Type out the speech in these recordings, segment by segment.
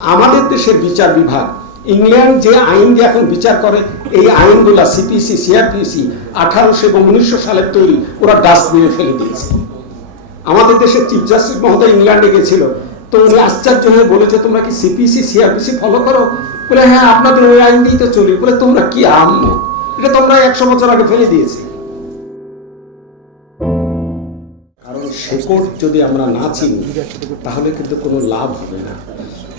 আমাদের দেশের বিচার বিভাগ ইংল্যান্ড যে আইন দিয়ে এখন বিচার করে এই আইনগুলা সিপিসি সিআরপিসি 1800 এবং 1900 সালের তৈরি ওরা ডাস্টবিনে ফেলে দিয়েছে। আমাদের দেশের চিফ জাস্টিস মহোদয় ইংল্যান্ডে গেছিল, তো উনি আশ্চর্য হয়ে বলেছে তোমরা কি সিপিসি সিআরপিসি ফলো করো? বলে হ্যাঁ, আপনাদের ওই আইন দিয়েই তো চলি। বলে তোমরা কি আম্মু, এটা তোমরা 100 বছর আগে ফেলে দিয়েছি। কারণ শেকড় যদি আমরা না চিনি তাহলে কিন্তু কোনো লাভ হবে না।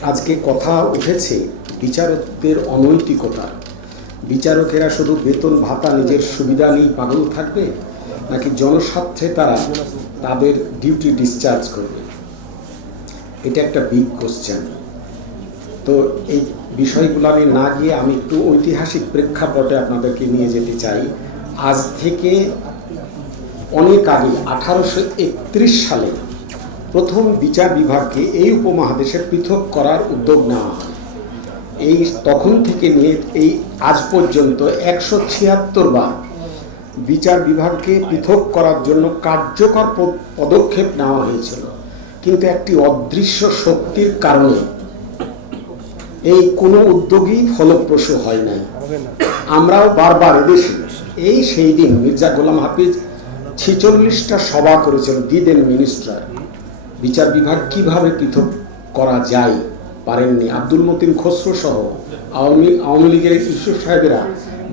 আজকে কথা উঠেছে বিচারকদের অনৈতিকতা। বিচারকেরা শুধু বেতন ভাতা নিজের সুবিধা নিয়ে পাগল থাকবে, নাকি জনস্বার্থে তারা তাদের ডিউটি ডিসচার্জ করবে? এটা একটা বিগ কোশ্চেন। তো এই বিষয়গুলো নিয়ে না গিয়ে আমি একটু ঐতিহাসিক প্রেক্ষাপটে আপনাদেরকে নিয়ে যেতে চাই। আজ থেকে অনেক আগে 1831 সালে প্রথম বিচার বিভাগকে এই উপমহাদেশে পৃথক করার উদ্যোগ নেওয়া হয়। এই তখন থেকে নিয়ে এই আজ পর্যন্ত 176 বার বিচার বিভাগকে পৃথক করার জন্য কার্যকর পদক্ষেপ নেওয়া হয়েছিল, কিন্তু একটি অদৃশ্য শক্তির কারণে এই কোনো উদ্যোগই ফলপ্রসূ হয় নাই। আমরাও বারবার এদেশে এই সেই দিন মির্জা গোলাম হাফিজ 46টা সভা করেছিল দিদেন মিনিস্টার, বিচার বিভাগ কিভাবে পৃথক করা যায় পারেননি। আব্দুল মতিন খসরু সহ আওয়ামী লীগের ইউসুফ সাহেবেরা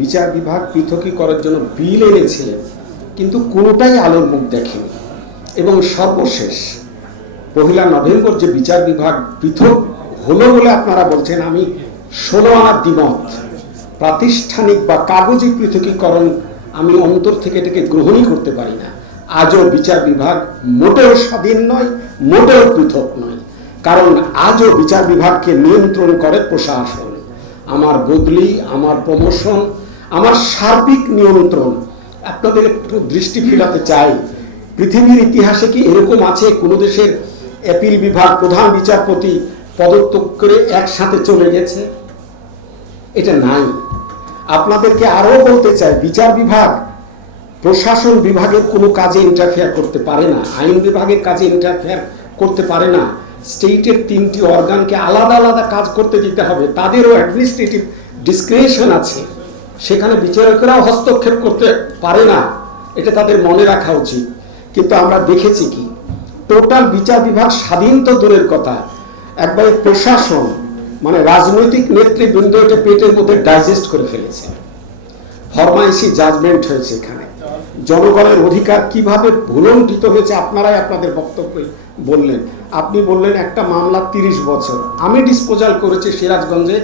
বিচার বিভাগ পৃথকী করার জন্য বিল এনেছিলেন, কিন্তু কোনোটাই আলোর মুখ দেখেনি। এবং সর্বশেষ 1 নভেম্বর যে বিচার বিভাগ পৃথক হলো বলে আপনারা বলছেন, আমি 16 আনার দ্বিমত। প্রাতিষ্ঠানিক বা কাগজি পৃথকীকরণ আমি অন্তর থেকে এটাকে গ্রহণই করতে পারি না। আজও বিচার বিভাগ মোটেও স্বাধীন নয়, মোটেও পৃথক নয়। কারণ আজও বিচার বিভাগকে নিয়ন্ত্রণ করে প্রশাসন। আমার বদলি, আমার প্রমোশন, আমার সার্বিক নিয়ন্ত্রণ। আপনাদের একটু দৃষ্টি ফেরাতে চাই, পৃথিবীর ইতিহাসে কি এরকম আছে কোনো দেশের অ্যাপিল বিভাগ প্রধান বিচারপতি পদত্যাগ করে একসাথে চলে গেছে? এটা নাই। আপনাদেরকে আরও বলতে চাই, বিচার বিভাগ প্রশাসন বিভাগের কোনো কাজে ইন্টারফেয়ার করতে পারে না, আইন বিভাগের কাজে ইন্টারফেয়ার করতে পারে না। স্টেটের 3টি অর্গানকে আলাদা আলাদা কাজ করতে দিতে হবে, তাদেরও অ্যাডমিনিস্ট্রেটিভ ডিসক্রিপশন আছে, সেখানে বিচারকেরাও হস্তক্ষেপ করতে পারে না। এটা তাদের মনে রাখা উচিত। কিন্তু আমরা দেখেছি কি, টোটাল বিচার বিভাগ স্বাধীন তো দূরের কথা, একবারে প্রশাসন মানে রাজনৈতিক নেতৃবৃন্দ এটা পেটের মধ্যে ডাইজেস্ট করে ফেলেছে। ফরমাইশি জাজমেন্ট হয়েছে এখানে। জনগণের অধিকার কিভাবে ভুলণ্ঠিত হয়েছে আপনারাই আপনাদের বক্তব্যে বললেন। আপনি বললেন একটা মামলা 30 বছর, আমি ডিসপোজাল করেছি সিরাজগঞ্জে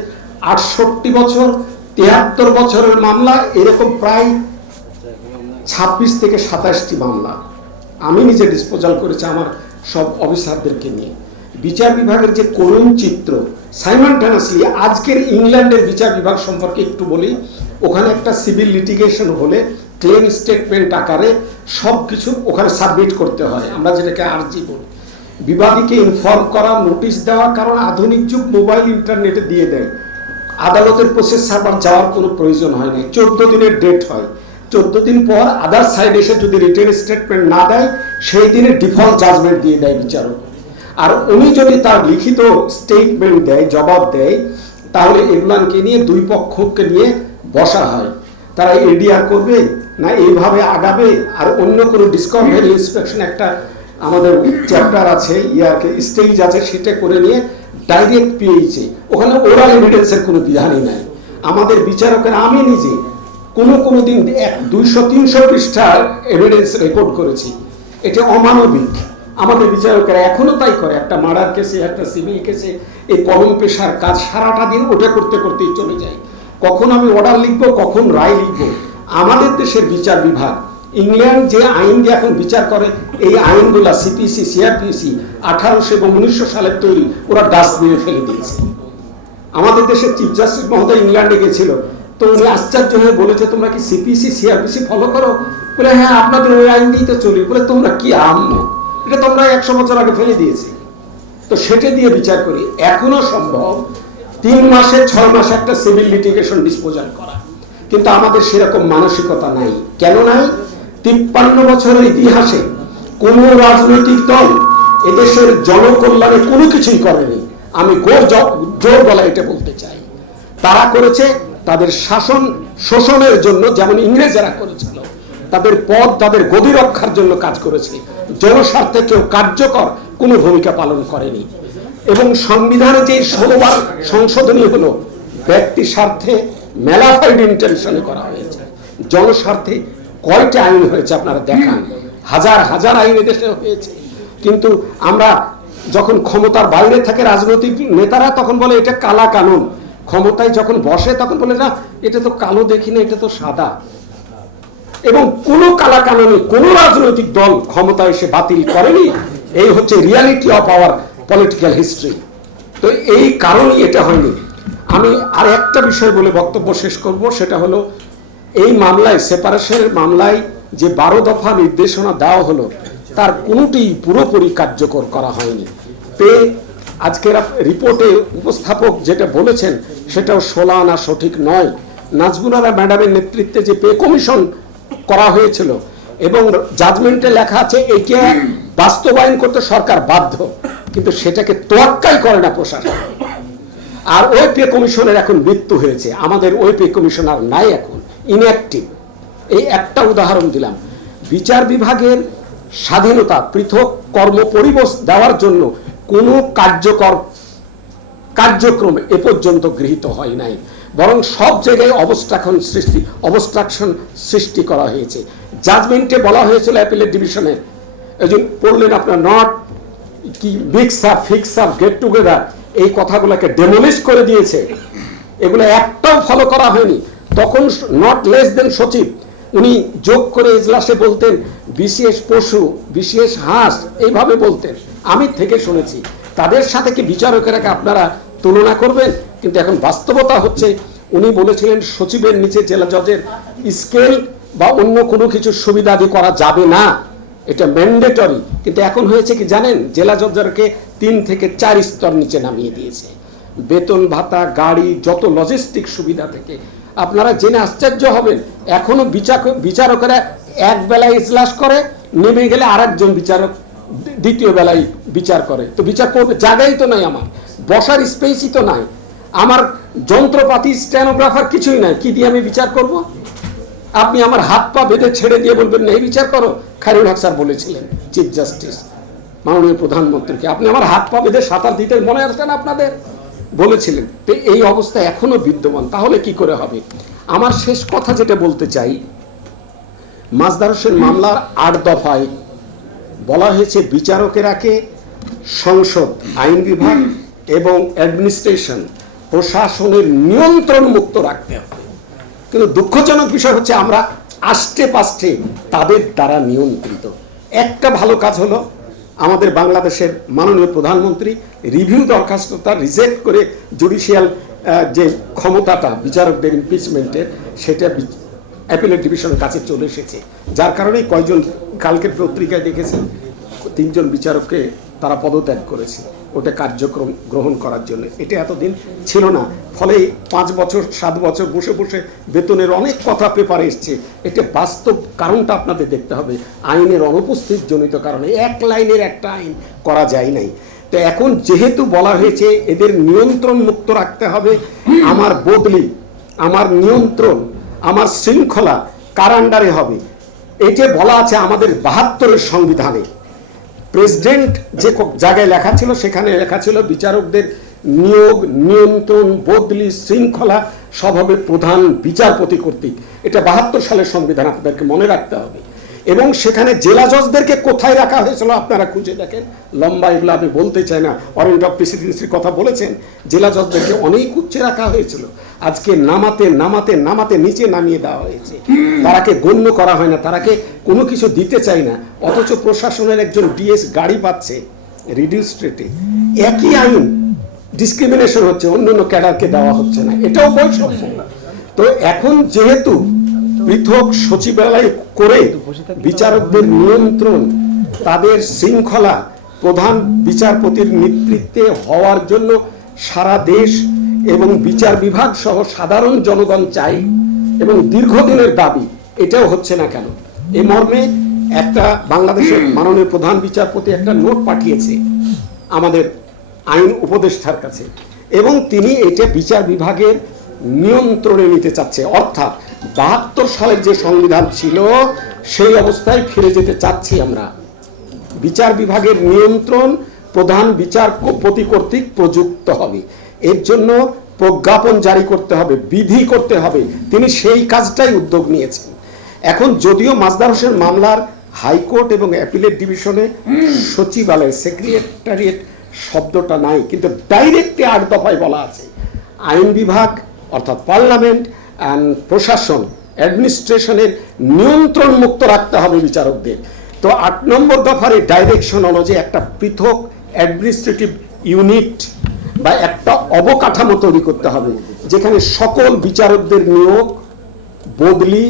68 বছর, 73 বছরের মামলা, এরকম প্রায় 26 থেকে 27টি মামলা আমি নিজে ডিসপোজাল করেছি আমার সব অফিসারদেরকে নিয়ে। বিচার বিভাগের যে করুণ চিত্র, সাইমালটেনিয়াসলি আজকের ইংল্যান্ডের বিচার বিভাগ সম্পর্কে একটু বলি। ওখানে একটা সিভিল লিটিগেশন হলে ক্লেম স্টেটমেন্ট আকারে সব কিছু ওখানে সাবমিট করতে হয়, আমরা যেটাকে আরজি বলি। বিবাদীকে ইনফর্ম করা, নোটিশ দেওয়া, কারণ আধুনিক যুগ মোবাইল ইন্টারনেটে দিয়ে দেয়। আদালতের প্রসেস সার্ভার যাওয়ার কোনো প্রয়োজন হয় না। 14 দিনের ডেট হয়, 14 দিন পর আদার সাইড এসে যদি রিটেন স্টেটমেন্ট না দেয়, সেই দিনে ডিফল্ট জাজমেন্ট দিয়ে দেয় বিচারক। আর উনি যদি তার লিখিত স্টেটমেন্ট দেয়, জবাব দেয়, তাহলে এগুলাকে নিয়ে দুই পক্ষকে নিয়ে বসা হয়। তারা এডিআর করবে না এইভাবে আগাবে, আর অন্য কোনো ডিসকভারি ইন্সপেকশন একটা আমাদের চ্যাপ্টার আছে, ইয়ারকে স্টেজ আছে, সেটা করে নিয়ে ডাইরেক্ট পিএইচে। ওখানে ওরাল এভিডেন্সের কোনো বিধানই নাই। আমাদের বিচারকের, আমি নিজে কোনো দিন 200-300 পৃষ্ঠার এভিডেন্স রেকর্ড করেছি। এটা অমানবিক। আমাদের বিচারকেরা এখনো তাই করে। একটা মার্ডার কেসে, একটা সিভিল কেসে এই কলম পেশার কাজ সারাটা দিন ওটা করতে করতেই চলে যায়। কখন আমি অর্ডার লিখবো, কখন রায় লিখবো। আমাদের দেশের বিচার বিভাগ ইংল্যান্ড যে আইন দিয়ে এখন বিচার করে এই আইনগুলা সিপিসি সিআরপিসি 1800 এবং 1900 সালের তৈরি, ওরা ডাস্টবিনে ফেলে দিয়েছে। আমাদের দেশের চিফ জাস্টিস মহোদয় ইংল্যান্ডে গেছিল, তো উনি আশ্চর্য হয়ে বলেছে তোমরা কি সিপিসি সিআরপিসি ফলো করো? বলে হ্যাঁ, আপনাদের ওই আইন দিয়েই তো চলি। বলে তোমরা কি আম্মু, এটা তোমরা 100 বছর আগে ফেলে দিয়েছি। তো সেটা দিয়ে বিচার করি। এখনো সম্ভব 3 মাসে 6 মাসে একটা সিভিল লিটিগেশন ডিসপোজাল করা, কিন্তু আমাদের সেরকম মানসিকতা নাই। কেন নাই? 53 বছরের ইতিহাসে কোনো রাজনৈতিক দল এদেশের জনকল্যাণে কোনো কিছুই করেনি। আমি জোর গলায় এটা বলতে চাই। তারা করেছে তাদের শাসন শোষণের জন্য, যেমন ইংরেজরা করেছিল, তাদের পদ তাদের গদি রক্ষার জন্য কাজ করেছে। জনস্বার্থে কেউ কার্যকর কোনো ভূমিকা পালন করেনি। এবং সংবিধানে যে 16 বার সংশোধনী হলো, ব্যক্তি স্বার্থে ম্যালাফাইড ইন্টেনশনে করা হয়েছে। জনস্বার্থে কয়টা আইন হয়েছে আপনারা দেখান? হাজার হাজার আইন দেশে হয়েছে। কিন্তু আমরা যখন ক্ষমতার বাইরে থাকে রাজনৈতিক নেতারা, তখন বলে এটা কালা কানুন। ক্ষমতায় যখন বসে তখন বলে না, এটা তো কালো দেখি না, এটা তো সাদা। এবং কোনো কালা কানুনই কোনো রাজনৈতিক দল ক্ষমতা এসে বাতিল করেনি। এই হচ্ছে reality of our political history. তো এই কারণেই এটা হয়নি। আমি আর একটা বিষয় বলে বক্তব্য শেষ করব, সেটা হলো এই মামলায়, সেপারেশনের মামলায় যে 12 দফা নির্দেশনা দেওয়া হলো, তার কোনোটি পুরোপুরি কার্যকর করা হয়নি। আজকের রিপোর্টে উপস্থাপক যেটা বলেছেন সেটাও সোলা আনা সঠিক নয়। নাজমুনারা ম্যাডামের নেতৃত্বে যে পে কমিশন করা হয়েছিল এবং জাজমেন্টে লেখা আছে একে বাস্তবায়ন করতে সরকার বাধ্য, কিন্তু সেটাকে তোয়াক্কাই করে না প্রশাসন। আর ওই পে কমিশনের এখন মৃত্যু হয়েছে। আমাদের ওই পে কমিশনার নাই, এখন ইনঅ্যাক্টিভ। এই একটা উদাহরণ দিলাম। বিচার বিভাগের স্বাধীনতা, পৃথক কর্ম পরিবেশ দেওয়ার জন্য কোনো কার্যকর কার্যক্রম এ পর্যন্ত গৃহীত হয় নাই, বরং সব জায়গায় অবস্ট্রাকশন সৃষ্টি করা হয়েছে। জাজমেন্টে বলা হয়েছিল অ্যাপিলেট ডিভিশনের, পড়লেন আপনার, নট কি mix up, fix up, get together, এই কথাগুলোকে ডেমোলিশ করে দিয়েছে। এগুলো একটাও ফলো করা হয়নি। তখন নট লেস দেন সচিব উনি যোগ করে এজলাসে বলতেন বিশেষ পশু, বিশেষ হাঁস, এইভাবে বলতেন। আমি থেকে শুনেছি। তাদের সাথে কি বিচারকেরাকে আপনারা তুলনা করবেন? কিন্তু এখন বাস্তবতা হচ্ছে, উনি বলেছিলেন সচিবের নিচে জেলা জজের স্কেল বা অন্য কোনো কিছু সুবিধাদি করা যাবে না, এটা ম্যান্ডেটরি। কিন্তু এখন হয়েছে কি জানেন, জেলা জজকে 3 থেকে 4 স্তর নিচে নামিয়ে দিয়েছে। বেতন ভাতা, গাড়ি, যত লজিস্টিক সুবিধা থেকে আপনারা জেনে আশ্চর্য হবেন, এখনো বিচারকেরা এক বেলায় ইজলাস করে, নেমে গেলে আরেকজন বিচারক দ্বিতীয় বেলায় বিচার করে। তো বিচার করবে জায়গাই তো নাই, আমার বসার স্পেসই তো নাই, আমার যন্ত্রপাতি, স্টেনোগ্রাফার কিছুই নাই, কি দিয়ে আমি বিচার করব? আপনি আমার হাত পা বেঁধে ছেড়ে দিয়ে বলবেন না এই বিচার করো। খায়রুল হক স্যার বলেছিলেন, চিফ জাস্টিস, মাননীয় প্রধানমন্ত্রীকে, আপনি আমার হাত পা বেঁধে সাঁতার দিতে মনে আসছে না আপনাদের? বলেছিলেন। তো এই অবস্থা এখনো বিদ্যমান। তাহলে কি করে হবে? আমার শেষ কথা যেটা বলতে চাই, মাজদার হোসেন মামলার 8 দফায় বলা হয়েছে বিচারকেরাকে সংসদ, আইন বিভাগ এবং অ্যাডমিনিস্ট্রেশন, প্রশাসনের নিয়ন্ত্রণ মুক্ত রাখতে হবে। কিন্তু দুঃখজনক বিষয় হচ্ছে আমরা আষ্টে পাষ্টে তাদের দ্বারা নিয়ন্ত্রিত। একটা ভালো কাজ হলো, আমাদের বাংলাদেশের মাননীয় প্রধানমন্ত্রী রিভিউ দরখাস্তটা রিজেক্ট করে জুডিশিয়াল যে ক্ষমতাটা বিচারকদের ইমপিচমেন্টের, সেটা অ্যাপিলেট ডিভিশনের কাছে চলে এসেছে। যার কারণে কয়জন, কালকের পত্রিকায় দেখেছেন 3 জন বিচারককে তারা পদত্যাগ করেছে ওটা কার্যক্রম গ্রহণ করার জন্য। এটা এতদিন ছিল না। ফলে 5 বছর 7 বছর বসে বসে বেতনের অনেক কথা পেপারে এসছে। এটা বাস্তব কারণটা আপনাদের দেখতে হবে, আইনের অনুপস্থিত জনিত কারণে 1 লাইনের একটা আইন করা যায় নাই। তো এখন যেহেতু বলা হয়েছে এদের নিয়ন্ত্রণ মুক্ত রাখতে হবে, আমার বদলি, আমার নিয়ন্ত্রণ, আমার শৃঙ্খলা কার আন্ডারে হবে, এই যে বলা আছে আমাদের 72-এর সংবিধানে। প্রেসিডেন্ট যে জায়গায় লেখা ছিল সেখানে লেখা ছিল বিচারকদের নিয়োগ, নিয়ন্ত্রণ, বদলি, শৃঙ্খলা সব হবে প্রধান বিচারপতি কর্তৃক। এটা 72 সালের সংবিধান, আপনাদেরকে মনে রাখতে হবে। এবং সেখানে জেলা জজদেরকে কোথায় রাখা হয়েছিল আপনারা খুঁজে দেখেন। লম্বা এগুলো আমি বলতে চাই না, ওয়ারেন্ট অফ প্রেসিডেন্সির কথা বলেছেন। জেলা জজদেরকে অনেক উচ্চে রাখা হয়েছিল, আজকে নামাতে নামাতে নামাতে নিচে নামিয়ে দেওয়া হয়েছে। তারাকে গণ্য করা হয় না, তারাকে কোনো কিছু দিতে চাই না। অথচ প্রশাসনের একজন ডিএস গাড়ি পাচ্ছে রিডিউসড রেটে। একই আইন, ডিসক্রিমিনেশন হচ্ছে, অন্য অন্য ক্যাডারকে দেওয়া হচ্ছে না, এটাও বৈষম্য। তো এখন যেহেতু পৃথক সচিবালয় করে বিচারকদের নিয়ন্ত্রণ, তাদের শৃঙ্খলা প্রধান বিচারপতির নেতৃত্বে হওয়ার জন্য সারা দেশ এবং বিচার বিভাগ সহ সাধারণ জনগণ চাই এবং দীর্ঘদিনের দাবি, এটাও হচ্ছে না কেন? এই মর্মে একটা বাংলাদেশের মাননীয় প্রধান বিচারপতি একটা নোট পাঠিয়েছে আমাদের আইন উপদেষ্টার কাছে, এবং তিনি এটা বিচার বিভাগের নিয়ন্ত্রণে নিতে চাচ্ছে। অর্থাৎ ৭২ সালের যে সংবিধান ছিল সেই অবস্থায় ফিরে যেতে চাচ্ছি আমরা। বিচার বিভাগের নিয়ন্ত্রণ প্রধান বিচারপতি কর্তৃক প্রযুক্ত হবে। এর জন্য প্রজ্ঞাপন জারি করতে হবে, বিধি করতে হবে। তিনি সেই কাজটাই উদ্যোগ নিয়েছেন। এখন যদিও মাজদার হোসেন মামলার হাইকোর্ট এবং অ্যাপিলেট ডিভিশনে সচিবালয়, সেক্রেটারিয়েট শব্দটা নাই, কিন্তু ডাইরেক্টলি ৮ দফায় বলা আছে আইন বিভাগ অর্থাৎ পার্লামেন্ট অ্যান্ড প্রশাসন, অ্যাডমিনিস্ট্রেশনের নিয়ন্ত্রণ মুক্ত রাখতে হবে বিচারকদের। তো ৮ নম্বর দফার এই ডাইরেকশন অনুযায়ী একটা পৃথক অ্যাডমিনিস্ট্রেটিভ ইউনিট বা একটা অবকাঠামো তৈরি করতে হবে, যেখানে সকল বিচারকদের নিয়োগ, বদলি,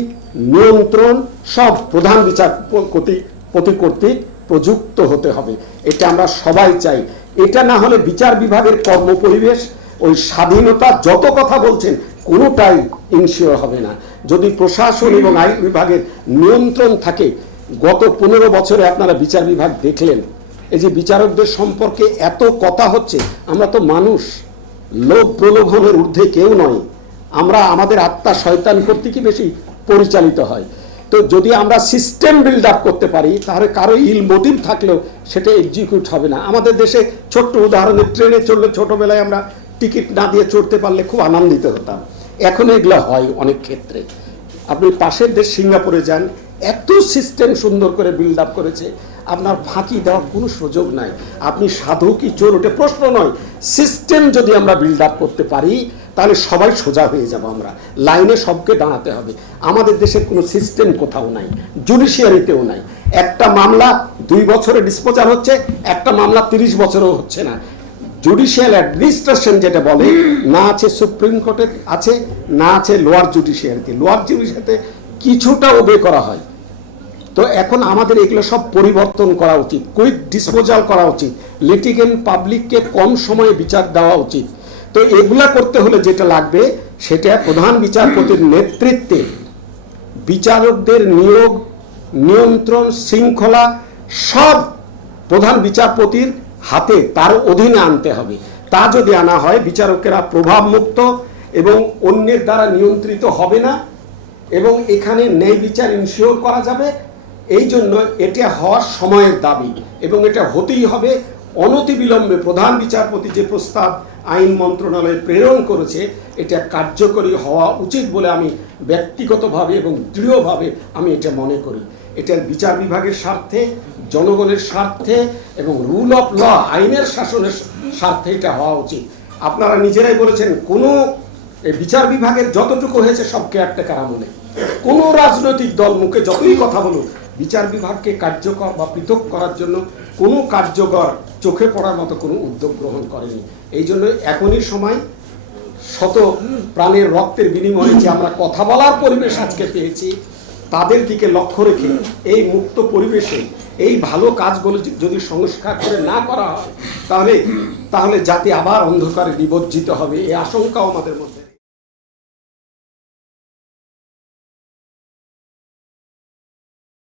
নিয়ন্ত্রণ সব প্রধান বিচারপতি কর্তৃক প্রযুক্ত হতে হবে। এটা আমরা সবাই চাই। এটা না হলে বিচার বিভাগের কর্মপরিবেশ, ওই স্বাধীনতা যত কথা বলছেন কোনোটাই ইনশিওর হবে না। যদি প্রশাসন এবং আইন বিভাগের নিয়ন্ত্রণ থাকে, গত ১৫ বছরে আপনারা বিচার বিভাগ দেখলেন, এই যে বিচারকদের সম্পর্কে এত কথা হচ্ছে, আমরা তো মানুষ, লোভ প্রলোভনের ঊর্ধ্বে কেউ নয়। আমরা আমাদের আত্মা শয়তান কর্তৃকই বেশি পরিচালিত হয়। তো যদি আমরা সিস্টেম বিল্ড আপ করতে পারি, তাহলে কারো ইল মোটিভ থাকলেও সেটা এক্সিকিউট হবে না। আমাদের দেশে ছোট্ট উদাহরণে, ট্রেনে চললে ছোটবেলায় আমরা টিকিট না দিয়ে চড়তে পারলে খুব আনন্দিত হতাম। এখন এগুলো হয় অনেক ক্ষেত্রে। আপনি পাশের দেশ সিঙ্গাপুরে যান, এত সিস্টেম সুন্দর করে বিল্ড আপ করেছে, আপনার ফাঁকি দেওয়ার কোনো সুযোগ নাই। আপনি সাধু কি চোর ওটা প্রশ্ন নয়। সিস্টেম যদি আমরা বিল্ড আপ করতে পারি তাহলে সবাই সোজা হয়ে যাব। আমরা লাইনে সবকে দাঁড়াতে হবে। আমাদের দেশের কোনো সিস্টেম কোথাও নাই, জুডিশিয়ারিতেও নাই। একটা মামলা 2 বছরে ডিসপোজাল হচ্ছে, একটা মামলা 30 বছরও হচ্ছে না। জুডিশিয়াল অ্যাডমিনিস্ট্রেশন যেটা বলে, না আছে সুপ্রিম কোর্টে আছে, না আছে লোয়ার জুডিশিয়ারিতে। লোয়ার জুডিশিয়ারিতে কিছুটা ওবে করা হয়। তো এখন আমাদের এগুলো সব পরিবর্তন করা উচিত, কুইক ডিসপোজাল করা উচিত, লিটিগেন্ট পাবলিককে কম সময়ে বিচার দেওয়া উচিত। তো এগুলা করতে হলে যেটা লাগবে সেটা প্রধান বিচারপতির নেতৃত্বে বিচারকদের নিয়োগ, নিয়ন্ত্রণ, শৃঙ্খলা সব প্রধান বিচারপতির হাতে, তার অধীনে আনতে হবে। তা যদি আনা হয়, বিচারকেরা প্রভাবমুক্ত এবং অন্যের দ্বারা নিয়ন্ত্রিত হবে না, এবং এখানে ন্যায় বিচার ইনশিওর করা যাবে। এই জন্য এটা হওয়ার সময়ের দাবি, এবং এটা হতেই হবে অনতিবিলম্বে। প্রধান বিচারপতি যে প্রস্তাব আইন মন্ত্রণালয়ে প্রেরণ করেছে, এটা কার্যকরী হওয়া উচিত বলে আমি ব্যক্তিগতভাবে এবং দৃঢ়ভাবে আমি এটা মনে করি। এটা বিচার বিভাগের স্বার্থে, জনগণের স্বার্থে এবং রুল অফ ল, আইনের শাসনের স্বার্থে এটা হওয়া উচিত। আপনারা নিজেরাই বলেছেন, কোনো বিচার বিভাগের যতটুকু হয়েছে সব কেয়ারটেকার আমলে। কোনো রাজনৈতিক দল মুখে যতই কথা বলুক, বিচার বিভাগকে কার্যকর বা পৃথক করার জন্য কোনো কার্যকর চোখে পড়ার মতো কোনো উদ্যোগ গ্রহণ করেনি। এই জন্য এখনই সময়, শত প্রাণের রক্তের বিনিময়ে যে আমরা কথা বলার পরিবেশ আজকে পেয়েছি, তাদের দিকে লক্ষ্য রেখে এই মুক্ত পরিবেশে এই ভালো কাজগুলো যদি সংস্কার করে না করা হয়, তাহলে জাতি আবার অন্ধকারে নিমজ্জিত হবে, এই আশঙ্কাও আমাদের মধ্যে।